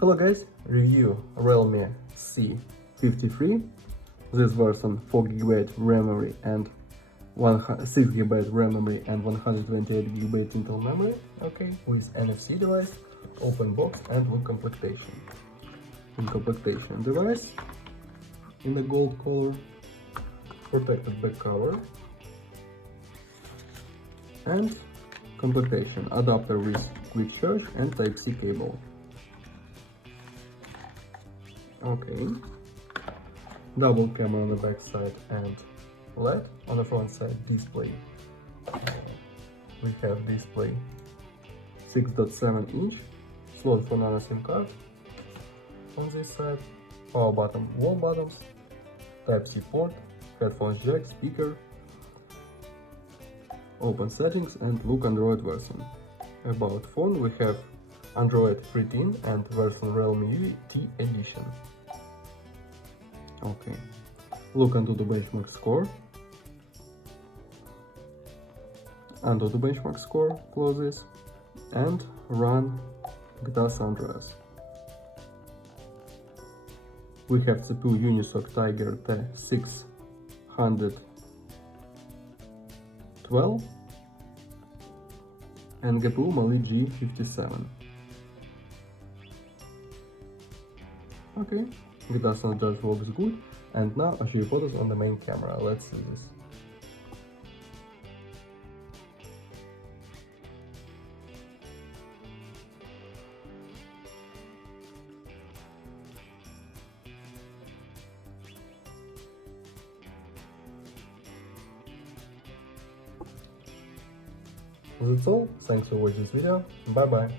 Hello guys, review Realme C53. This version 4GB RAM memory and 6GB RAM memory and 128GB internal memory. Okay, with NFC device, open box and with completation. In completation device in the gold color, protected back cover, and completation adapter with quick charge and Type-C cable. Okay, double camera on the back side and LED. On the front side display, we have display 6.7 inch, slot for nano SIM card. On this side, power button, wall buttons, Type-C port, headphones jack, speaker, open settings and look Android version. About phone, we have Android 13 and version Realme T edition. Okay, look into the benchmark score. Under the benchmark score, close this and run GTA San Andreas. We have CPU Unisoc Tiger T612 and GPU Mali G57. Okay, GTA San Andreas works good, and now I show you photos on the main camera. Let's see this. That's all. Thanks for watching this video. Bye bye.